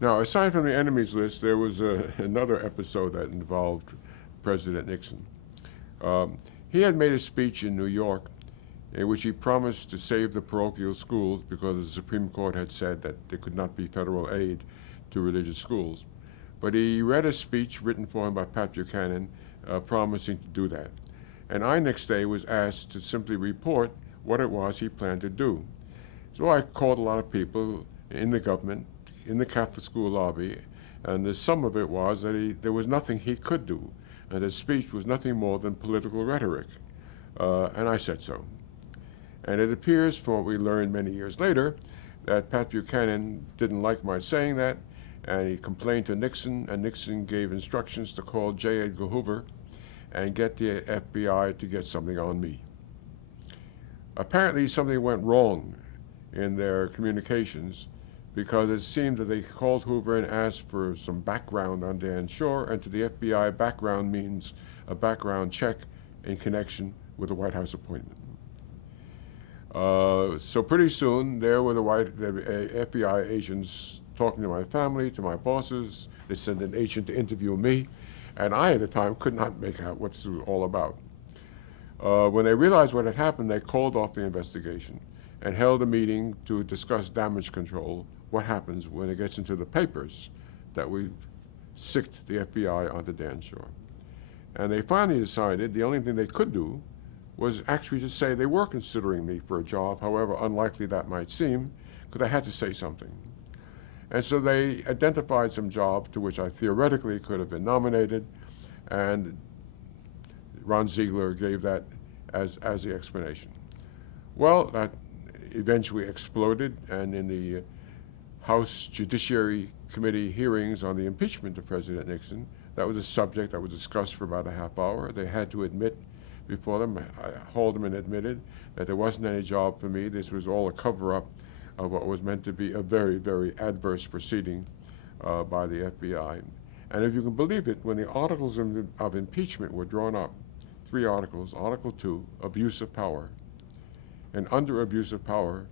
Now, aside from the enemies list, there was another episode that involved President Nixon. Um, he had made a speech in New York in which he promised to save the parochial schools because the Supreme Court had said that there could not be federal aid to religious schools. But he read a speech written for him by Pat Buchanan promising to do that. And I, next day, was asked to simply report what it was he planned to do. So I called a lot of people in the government, in the Catholic school lobby, and the sum of it was that there was nothing he could do, and his speech was nothing more than political rhetoric. And I said so. And it appears, from what we learned many years later, that Pat Buchanan didn't like my saying that, and he complained to Nixon, and Nixon gave instructions to call J. Edgar Hoover and get the FBI to get something on me. Apparently, something went wrong in their communications because it seemed that they called Hoover and asked for some background on Dan Schorr, and to the FBI, background means a background check in connection with a White House appointment. So pretty soon, there were the FBI agents talking to my family, to my bosses. They sent an agent to interview me, and I, at the time, could not make out what this was all about. When they realized what had happened, they called off the investigation and held a meeting to discuss damage control, what happens when it gets into the papers that we've sicked the FBI onto Dan Schorr. And they finally decided the only thing they could do was actually to say they were considering me for a job, however unlikely that might seem, because I had to say something. And so they identified some job to which I theoretically could have been nominated, and Ron Ziegler gave that as the explanation. Well, that eventually exploded, and in the House Judiciary Committee hearings on the impeachment of President Nixon, that was a subject that was discussed for about a half hour. They had to admit before them, Haldeman admitted that there wasn't any job for me. This was all a cover-up of what was meant to be a very, very adverse proceeding by the FBI. And if you can believe it, when the articles of impeachment were drawn up, 3 articles, Article 2, abuse of power, and under abuse of power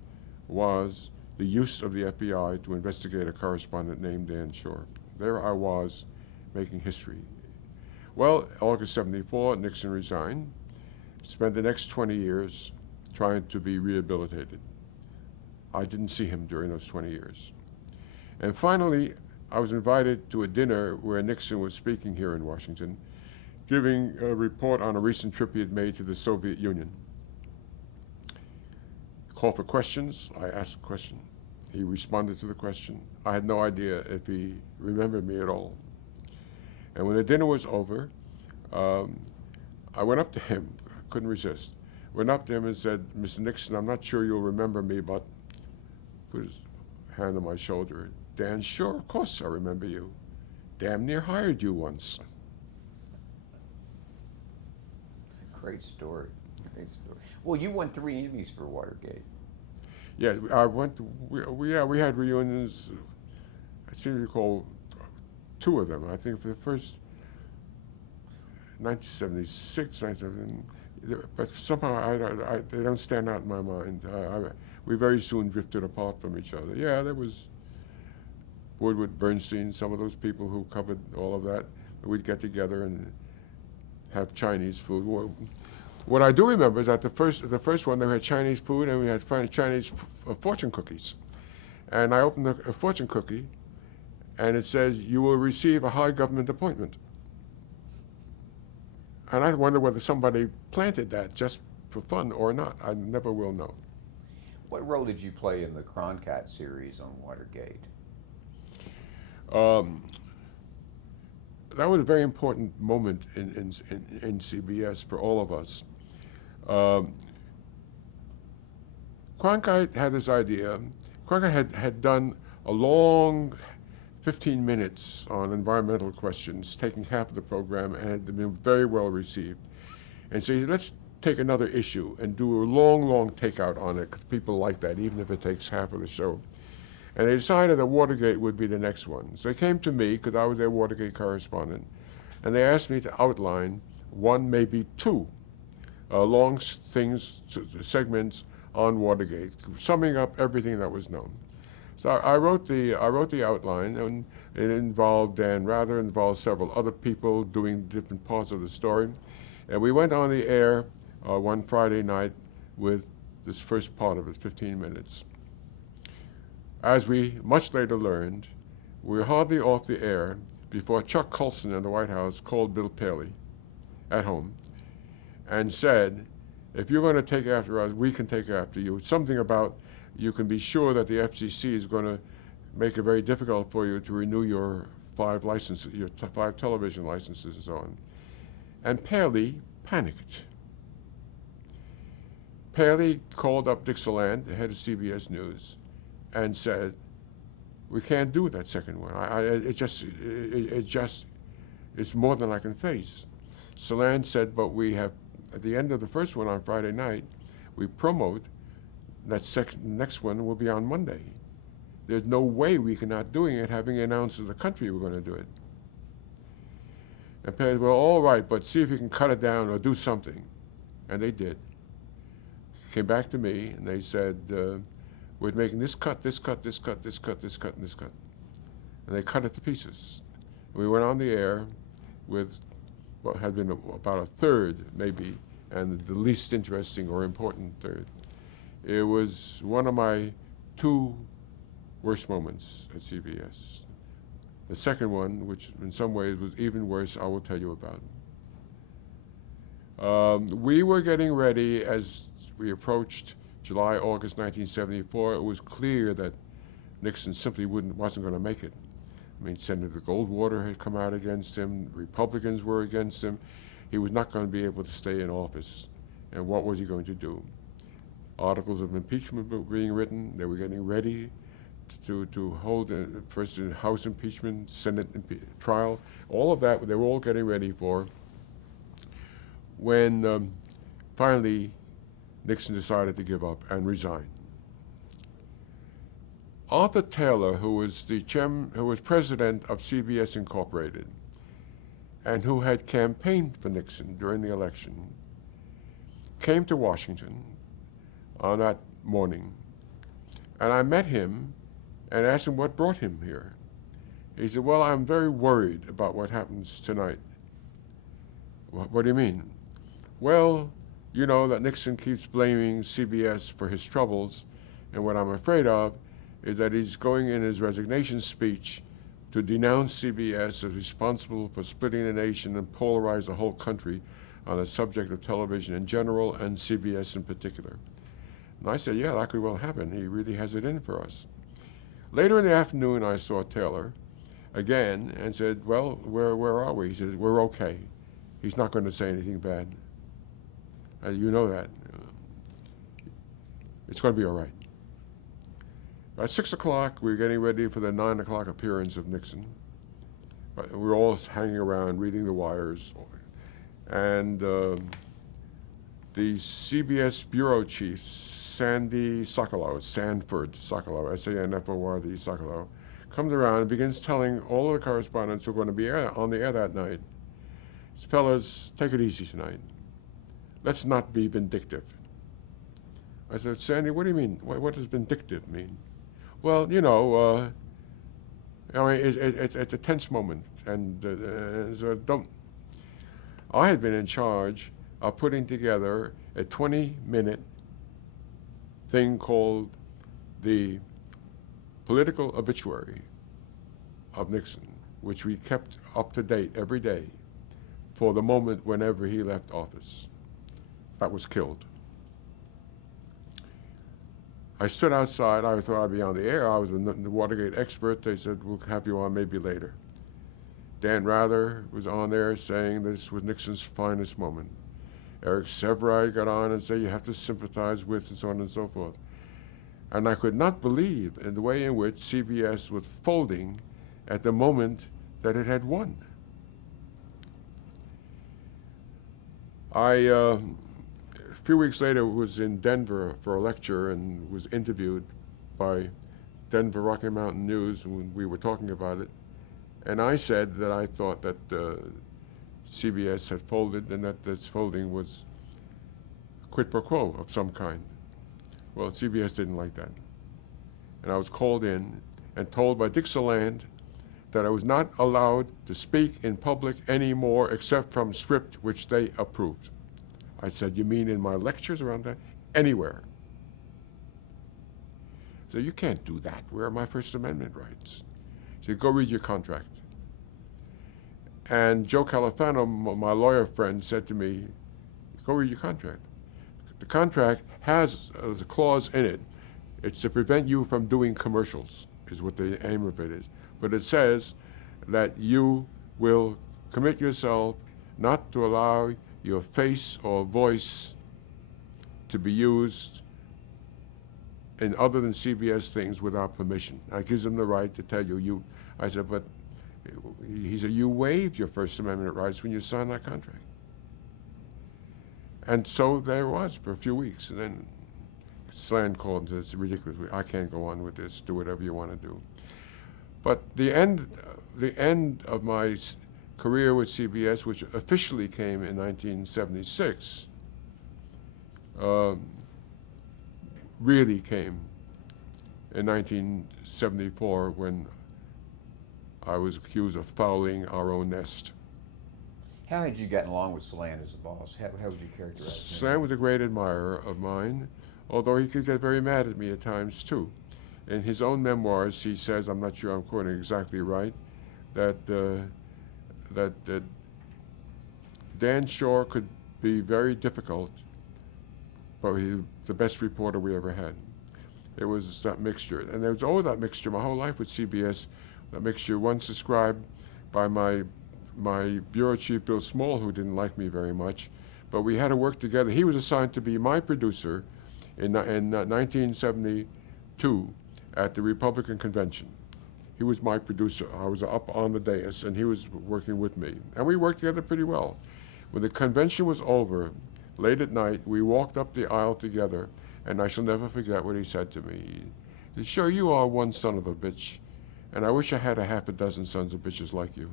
was the use of the FBI to investigate a correspondent named Dan Schorr. There I was, making history. Well, August 74, Nixon resigned, spent the next 20 years trying to be rehabilitated. I didn't see him during those 20 years. And finally, I was invited to a dinner where Nixon was speaking here in Washington, giving a report on a recent trip he had made to the Soviet Union. Call for questions. I asked a question. He responded to the question. I had no idea if he remembered me at all. And when the dinner was over, I went up to him. I couldn't resist. Went up to him and said, "Mr. Nixon, I'm not sure you'll remember me, but," put his hand on my shoulder, "Dan Schorr, of course I remember you. Damn near hired you once." Great story. Great story. Well, you won 3 Emmys for Watergate. Yeah, I went. We had reunions. I seem to recall 2 of them. I think for the first 1976, 1977, but somehow they don't stand out in my mind. We very soon drifted apart from each other. Yeah, there was Woodward, Bernstein, some of those people who covered all of that. We'd get together and have Chinese food. What I do remember is that the first one, they had Chinese food, and we had Chinese fortune cookies. And I opened a fortune cookie, and it says, "You will receive a high government appointment." And I wonder whether somebody planted that just for fun or not. I never will know. What role did you play in the Croncat series on Watergate? That was a very important moment in CBS for all of us. Cronkite had this idea. Cronkite had done a long 15 minutes on environmental questions, taking half of the program, and had been very well received. And so he said, let's take another issue and do a long, long takeout on it, because people like that, even if it takes half of the show. And they decided that Watergate would be the next one. So they came to me, because I was their Watergate correspondent, and they asked me to outline 1, maybe 2 long segments on Watergate, summing up everything that was known. So I wrote the outline, and it involved Dan Rather, involved several other people doing different parts of the story, and we went on the air one Friday night with this first part of it, 15 minutes. As we much later learned, we were hardly off the air before Chuck Colson in the White House called Bill Paley at home and said, if you're going to take after us, we can take after you. Something about you can be sure that the FCC is going to make it very difficult for you to renew your 5 licenses, your 5 television licenses and so on. And Paley panicked. Paley called up Dick Salant, the head of CBS News, and said, we can't do that second one. It's more than I can face. Salant said, but we have, at the end of the first one on Friday night, we promote that next one will be on Monday. There's no way we can not doing it, having announced to the country we're going to do it. And Paley, well, all right, but see if you can cut it down or do something. And they did. Came back to me and they said, we're making this cut, this cut, this cut, this cut, this cut, and this cut. And they cut it to pieces. And we went on the air with what had been about a third, maybe, and the least interesting or important third. It was one of my 2 worst moments at CBS. The second one, which in some ways was even worse, I will tell you about. We were getting ready as we approached July, August 1974. It was clear that Nixon simply wasn't going to make it. I mean, Senator Goldwater had come out against him. Republicans were against him. He was not going to be able to stay in office. And what was he going to do? Articles of impeachment were being written. They were getting ready to hold first a House impeachment, Senate trial. All of that, they were all getting ready for when finally Nixon decided to give up and resign. Arthur Taylor, who was president of CBS Incorporated, and who had campaigned for Nixon during the election, came to Washington on that morning, and I met him and asked him what brought him here. He said, well, I'm very worried about what happens tonight. What do you mean? Well, you know that Nixon keeps blaming CBS for his troubles, and what I'm afraid of is that he's going in his resignation speech to denounce CBS as responsible for splitting the nation and polarize the whole country on the subject of television in general and CBS in particular. And I said, yeah, that could well happen. He really has it in for us. Later in the afternoon, I saw Taylor again and said, well, where are we? He said, we're okay. He's not going to say anything bad. You know that. It's going to be all right. At 6 o'clock, we were getting ready for the 9 o'clock appearance of Nixon. We were all hanging around, reading the wires. And the CBS bureau chief, Sanford Sokolow, S-A-N-F-O-R-D, Sokolow, comes around and begins telling all of the correspondents who are going to be on the air that night, fellas, take it easy tonight. Let's not be vindictive. I said, Sandy, what do you mean? What does vindictive mean? Well, you know, I mean, it's a tense moment, and so don't. I had been in charge of putting together a 20-minute thing called the political obituary of Nixon, which we kept up to date every day for the moment whenever he left office. That was killed. I stood outside. I thought I'd be on the air. I was the Watergate expert. They said, we'll have you on maybe later. Dan Rather was on there saying this was Nixon's finest moment. Eric Sevareid got on and said, you have to sympathize with, and so on and so forth. And I could not believe in the way in which CBS was folding at the moment that it had won. A few weeks later, was in Denver for a lecture and was interviewed by Denver Rocky Mountain News when we were talking about it. And I said that I thought that CBS had folded and that this folding was quid pro quo of some kind. Well, CBS didn't like that. and I was called in and told by Dick Saland that I was not allowed to speak in public anymore except from script which they approved. I said, you mean in my lectures around that? Anywhere. So you can't do that. Where are my First Amendment rights? So go read your contract. And Joe Califano, my lawyer friend, said to me, go read your contract. The contract has a clause in it. It's to prevent you from doing commercials, is what the aim of it is. But it says that you will commit yourself not to allow your face or voice to be used in other than CBS things without permission. That gives them the right to tell you. I said, but he said, you waived your First Amendment rights when you signed that contract. And so there was for a few weeks. And then Sland called and said, it's ridiculous. I can't go on with this. Do whatever you want to do. But the end of my career with CBS, which officially came in 1976, really came in 1974 when I was accused of fouling our own nest. How had you gotten along with Saland as a boss? How would you characterize him? Sland was a great admirer of mine, although he could get very mad at me at times too. In his own memoirs, he says, I'm not sure I'm quoting exactly right, that Dan Schorr could be very difficult, but he was the best reporter we ever had. It was that mixture. And there was always that mixture my whole life with CBS, that mixture once described by my bureau chief, Bill Small, who didn't like me very much, but we had to work together. He was assigned to be my producer in 1972 at the Republican Convention. He was my producer. I was up on the dais, and he was working with me. And we worked together pretty well. When the convention was over, late at night, we walked up the aisle together, and I shall never forget what he said to me. He said, sure, you are one son of a bitch, and I wish I had a half a dozen sons of bitches like you.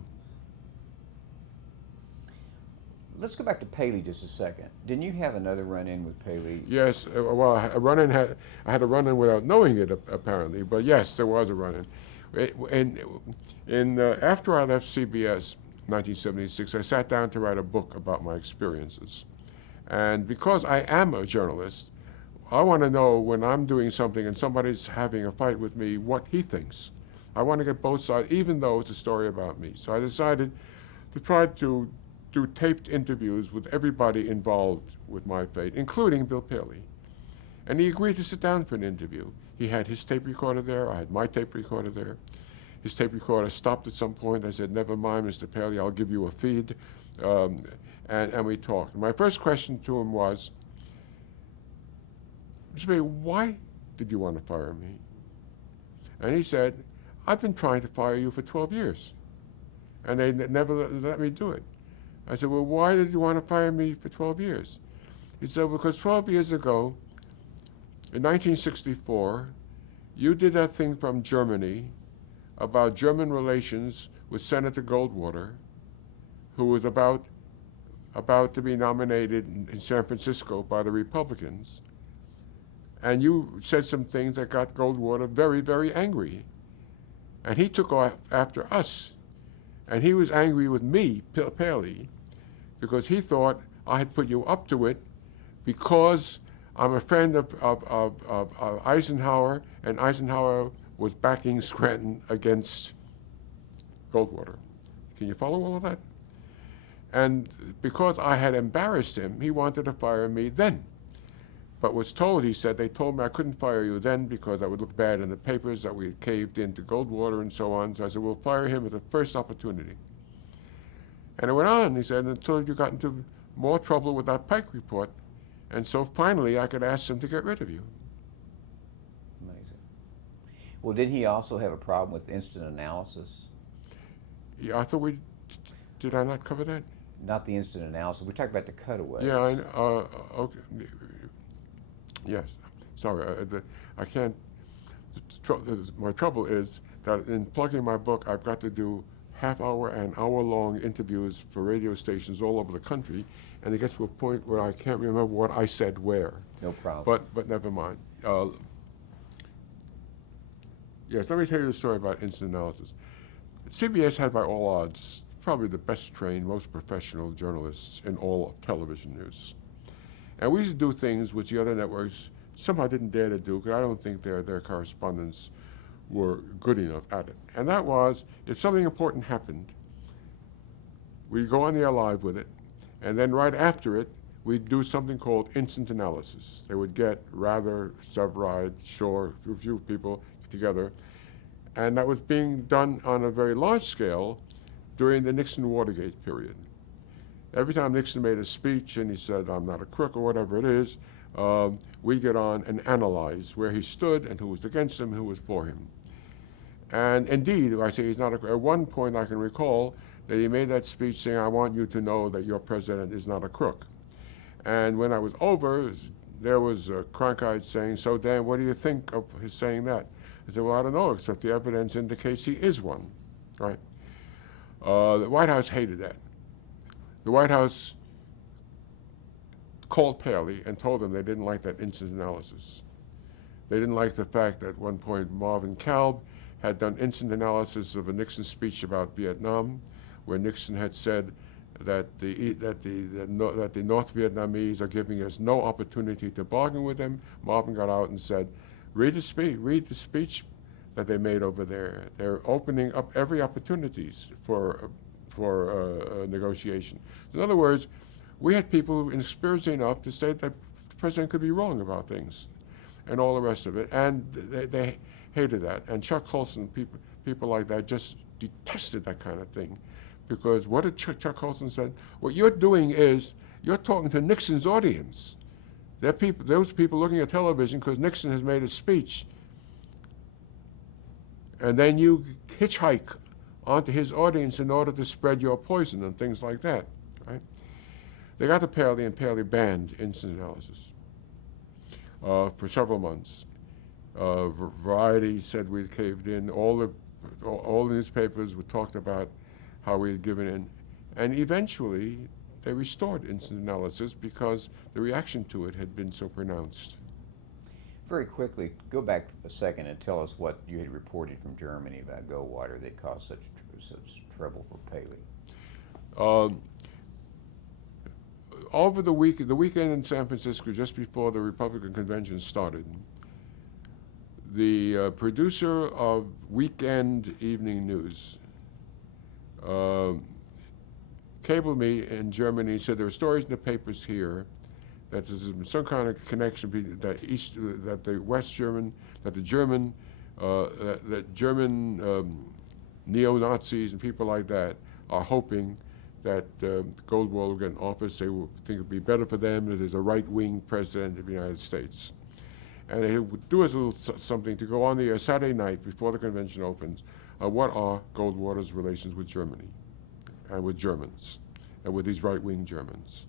Let's go back to Paley just a second. Didn't you have another run-in with Paley? Yes, well, I had a run-in without knowing it, apparently, but yes, there was a run-in. After I left CBS in 1976, I sat down to write a book about my experiences. And because I am a journalist, I want to know when I'm doing something and somebody's having a fight with me, what he thinks. I want to get both sides, even though it's a story about me. So I decided to try to do taped interviews with everybody involved with my fate, including Bill Paley. And he agreed to sit down for an interview. He had his tape recorder there, I had my tape recorder there. His tape recorder stopped at some point. I said, never mind, Mr. Paley, I'll give you a feed. And we talked. My first question to him was, Mr. Paley, why did you want to fire me? And he said, I've been trying to fire you for 12 years, and they never let me do it. I said, well, why did you want to fire me for 12 years? He said, because 12 years ago, in 1964, you did that thing from Germany about German relations with Senator Goldwater, who was about to be nominated in San Francisco by the Republicans. And you said some things that got Goldwater very, very angry. And he took off after us. And he was angry with me, Paley, because he thought I had put you up to it because I'm a friend of Eisenhower, and Eisenhower was backing Scranton against Goldwater. Can you follow all of that? And because I had embarrassed him, he wanted to fire me then. But was told, he said, they told me I couldn't fire you then because I would look bad in the papers that we had caved into Goldwater and so on. So I said, we'll fire him at the first opportunity. And it went on, he said, until you got into more trouble with that Pike report. And so finally I could ask him to get rid of you. Amazing. Well, did he also have a problem with instant analysis? Yeah, I thought did I not cover that? Not the instant analysis. We talked about the cutaways. Yeah, okay. Yes, sorry, I can't. My trouble is that in plugging my book, I've got to do half-hour and hour-long interviews for radio stations all over the country, and it gets to a point where I can't remember what I said where. No problem. But never mind. Yes, let me tell you the story about instant analysis. CBS had, by all odds, probably the best trained, most professional journalists in all of television news. And we used to do things which the other networks somehow didn't dare to do because I don't think their correspondents were good enough at it. And that was, if something important happened, we'd go on the air live with it, and then right after it, we'd do something called instant analysis. They would get Rather, Severide, Schorr, a few people together, and that was being done on a very large scale during the Nixon-Watergate period. Every time Nixon made a speech and he said, "I'm not a crook," or whatever it is, we'd get on and analyze where he stood and who was against him, who was for him. And indeed, I say he's not a crook. At one point I can recall that he made that speech saying, "I want you to know that your president is not a crook." And when that was over, there was Cronkite saying, "So Dan, what do you think of his saying that?" I said, "Well, I don't know, except the evidence indicates he is one," right? The White House hated that. The White House called Paley and told him they didn't like that instant analysis. They didn't like the fact that at one point Marvin Kalb had done instant analysis of a Nixon speech about Vietnam, where Nixon had said that the North Vietnamese are giving us no opportunity to bargain with them. Marvin got out and said, read the speech that they made over there. They're opening up every opportunities for negotiation. In other words, we had people inexperienced enough to say that the president could be wrong about things and all the rest of it, and they hated that. And Chuck Colson, people like that just detested that kind of thing, because what did Chuck Colson said? What you're doing is you're talking to Nixon's audience. Those people looking at television because Nixon has made a speech, and then you hitchhike onto his audience in order to spread your poison and things like that, right? They got to Paley, and Paley banned instant analysis for several months. Variety said we'd caved in. All the newspapers were talked about how we had given in, and eventually they restored instant analysis because the reaction to it had been so pronounced. Very quickly, go back a second and tell us what you had reported from Germany about Goldwater that caused such trouble for Paley. Over the weekend in San Francisco, just before the Republican convention started, the producer of Weekend Evening News cabled me in Germany. Said there are stories in the papers here that there's some kind of connection between that the German neo-Nazis and people like that are hoping that Goldwater will get in office. They will think it would be better for them that there's a right-wing president of the United States. And they would do us a little something to go on the air Saturday night before the convention opens. What are Goldwater's relations with Germany and with Germans and with these right-wing Germans?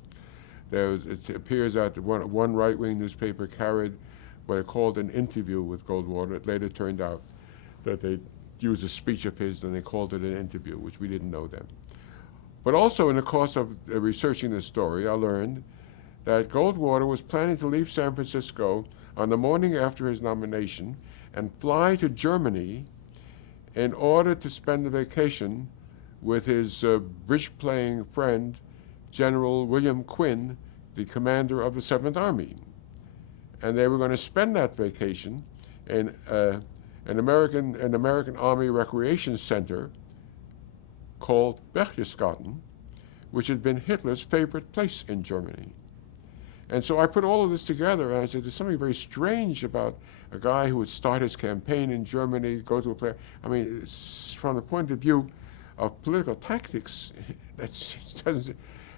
It appears that one right-wing newspaper carried what they called an interview with Goldwater. It later turned out that they used a speech of his and they called it an interview, which we didn't know then. But also in the course of researching this story, I learned that Goldwater was planning to leave San Francisco on the morning after his nomination and fly to Germany in order to spend the vacation with his bridge-playing friend, General William Quinn, the commander of the 7th Army. And they were going to spend that vacation in an American Army recreation center called Berchtesgaden, which had been Hitler's favorite place in Germany. And so I put all of this together, and I said, there's something very strange about a guy who would start his campaign in Germany, go to a place. I mean, from the point of view of political tactics,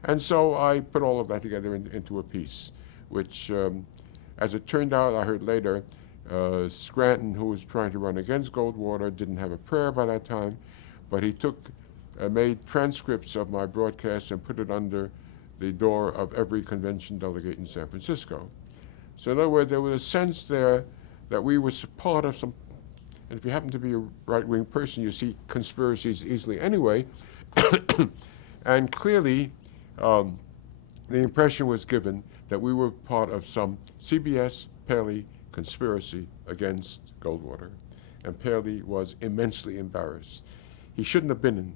and so I put all of that together into a piece, which, as it turned out, I heard later, Scranton, who was trying to run against Goldwater, didn't have a prayer by that time, but he made transcripts of my broadcast and put it under the door of every convention delegate in San Francisco. So in other words, there was a sense there that we were part of some, and if you happen to be a right-wing person, you see conspiracies easily anyway, and clearly the impression was given that we were part of some CBS Paley conspiracy against Goldwater. and Paley was immensely embarrassed. He shouldn't have been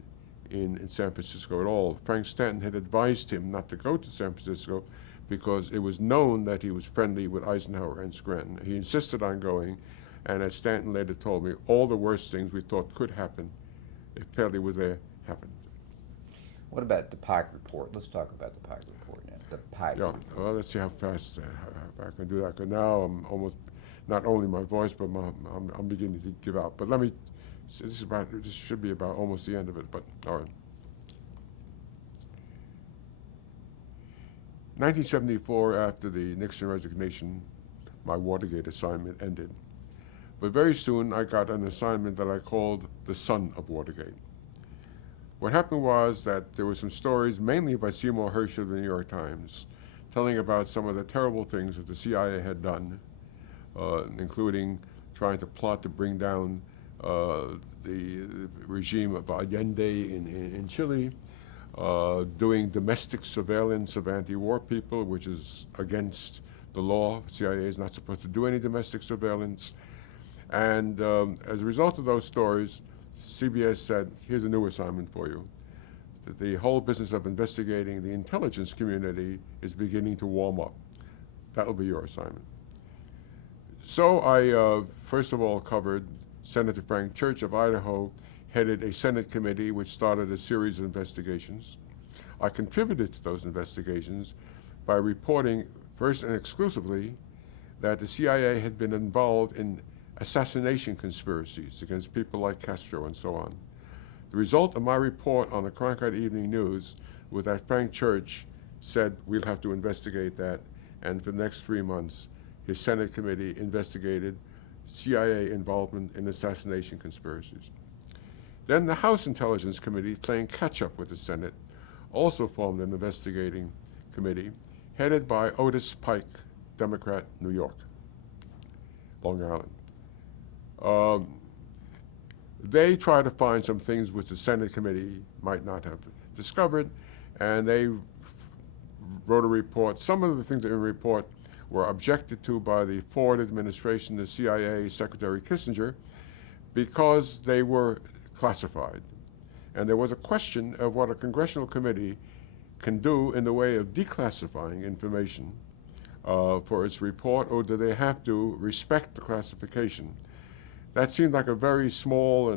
in San Francisco at all. Frank Stanton had advised him not to go to San Francisco because it was known that he was friendly with Eisenhower and Scranton. He insisted on going, and as Stanton later told me, all the worst things we thought could happen if Paley was there happened. What about the Pike Report? Let's talk about the Pike Report now. The Pike Yeah, Report. well, let's see how fast how I can do that. Because now I'm almost, not only my voice, but I'm beginning to give out. But let me, this should be about almost the end of it, but all right. 1974, after the Nixon resignation, my Watergate assignment ended. But very soon I got an assignment that I called the Son of Watergate. What happened was that there were some stories, mainly by Seymour Hersh of the New York Times, telling about some of the terrible things that the CIA had done, including trying to plot to bring down the regime of Allende in Chile, doing domestic surveillance of anti-war people, which is against the law. CIA is not supposed to do any domestic surveillance. And as a result of those stories, CBS said, here's a new assignment for you. That the whole business of investigating the intelligence community is beginning to warm up. That'll be your assignment. So I, first of all, covered Senator Frank Church of Idaho, headed a Senate committee which started a series of investigations. I contributed to those investigations by reporting, first and exclusively, that the CIA had been involved in assassination conspiracies against people like Castro and so on. The result of my report on the Cronkite Evening News was that Frank Church said, we'll have to investigate that, and for the next 3 months, his Senate committee investigated CIA involvement in assassination conspiracies. Then the House Intelligence Committee, playing catch-up with the Senate, also formed an investigating committee headed by Otis Pike, Democrat, New York, Long Island. They tried to find some things which the Senate committee might not have discovered, and they wrote a report. Some of the things in the report were objected to by the Ford administration, the CIA Secretary Kissinger, because they were classified. And there was a question of what a congressional committee can do in the way of declassifying information for its report, or do they have to respect the classification? That seemed like a very small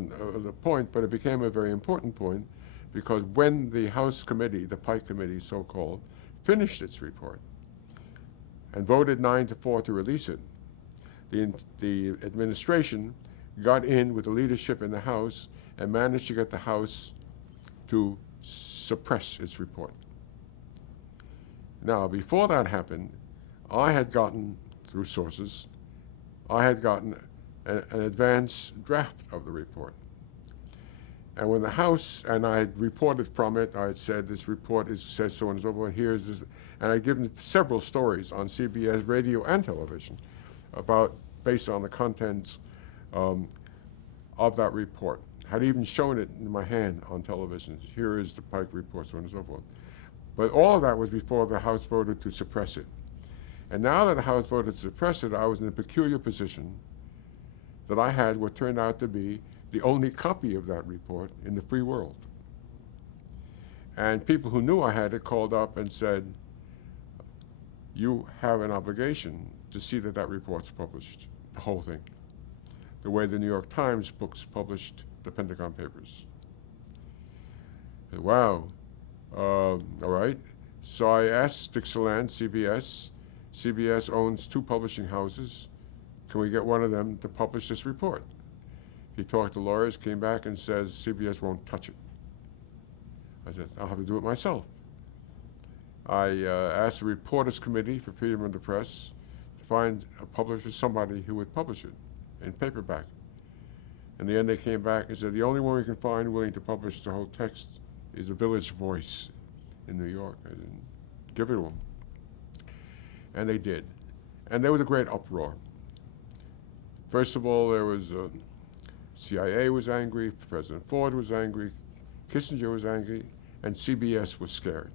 point, but it became a very important point, because when the House committee, the Pike Committee so-called, finished its report and voted 9-4 to release it, the administration got in with the leadership in the House and managed to get the House to suppress its report. Now, before that happened, I had gotten, through sources, I had gotten an advance draft of the report. And when the House, and I had reported from it, I had said this report says so and so forth, here's this, and I'd given several stories on CBS radio and television based on the contents of that report. Had even shown it in my hand on television. Here is the Pike report, so on and so forth. But all of that was before the House voted to suppress it. And now that the House voted to suppress it, I was in a peculiar position that I had what turned out to be the only copy of that report in the free world. And people who knew I had it called up and said, you have an obligation to see that that report's published, the whole thing, the way the New York Times books published the Pentagon Papers. I said, wow, all right. So I asked Dixieland, CBS. CBS owns 2 publishing houses. Can we get one of them to publish this report? He talked to lawyers, came back and says, CBS won't touch it. I said, I'll have to do it myself. I asked the Reporters Committee for Freedom of the Press to find a publisher, somebody who would publish it in paperback. In the end, they came back and said, the only one we can find willing to publish the whole text is the Village Voice in New York. I didn't give it to them. And they did. And there was a great uproar. First of all, there was CIA was angry, President Ford was angry, Kissinger was angry, and CBS was scared.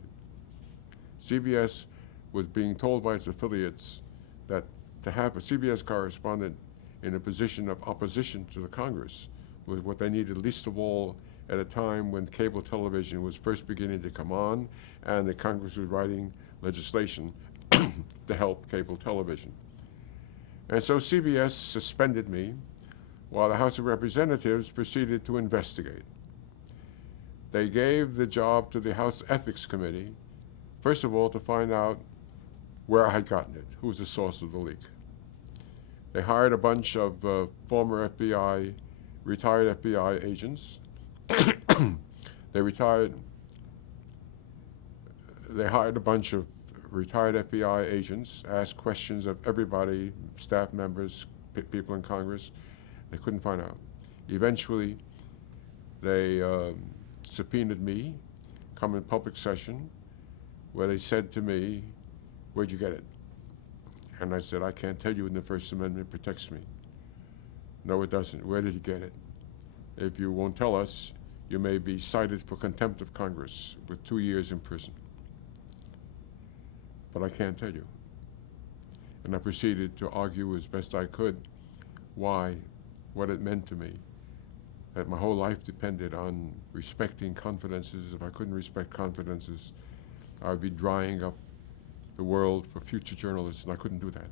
CBS was being told by its affiliates that to have a CBS correspondent in a position of opposition to the Congress with what they needed least of all at a time when cable television was first beginning to come on and the Congress was writing legislation to help cable television. And so CBS suspended me while the House of Representatives proceeded to investigate. They gave the job to the House Ethics Committee, first of all, to find out where I had gotten it, who was the source of the leak. They hired a bunch of former FBI, retired FBI agents. They hired a bunch of retired FBI agents, asked questions of everybody, staff members, people in Congress. They couldn't find out. Eventually, they subpoenaed me, come in public session, where they said to me, "Where'd you get it?" And I said, "I can't tell you, and the First Amendment protects me." "No, it doesn't. Where did you get it? If you won't tell us, you may be cited for contempt of Congress with 2 years in prison." But I can't tell you. And I proceeded to argue as best I could why, what it meant to me, that my whole life depended on respecting confidences. If I couldn't respect confidences, I would be drying up the world for future journalists, and I couldn't do that.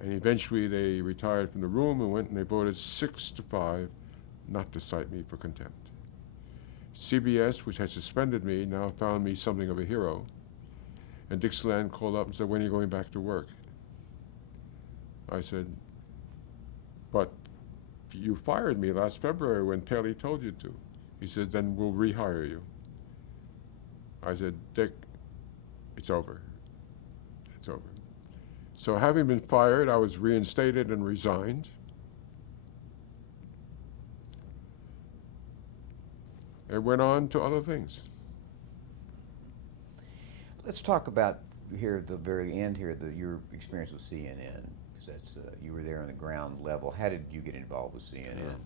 And eventually they retired from the room and went and they voted 6-5 not to cite me for contempt. CBS, which had suspended me, now found me something of a hero. And Dick Saland called up and said, "When are you going back to work?" I said, "But you fired me last February when Paley told you to." He said, "Then we'll rehire you." I said, "Dick, it's over. It's over." So having been fired, I was reinstated and resigned. And went on to other things. Let's talk about here at the very end here, your experience with CNN, because that's you were there on the ground level. How did you get involved with CNN?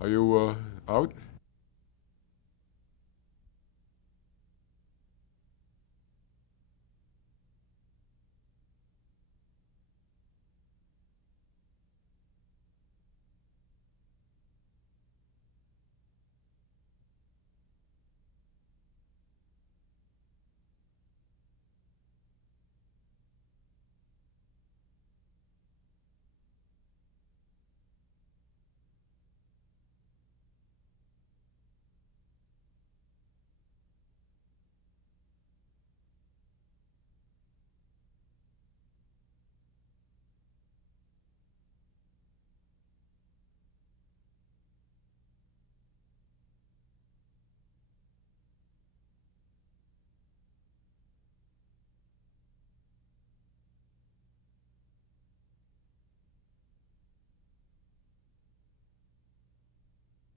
Are you out?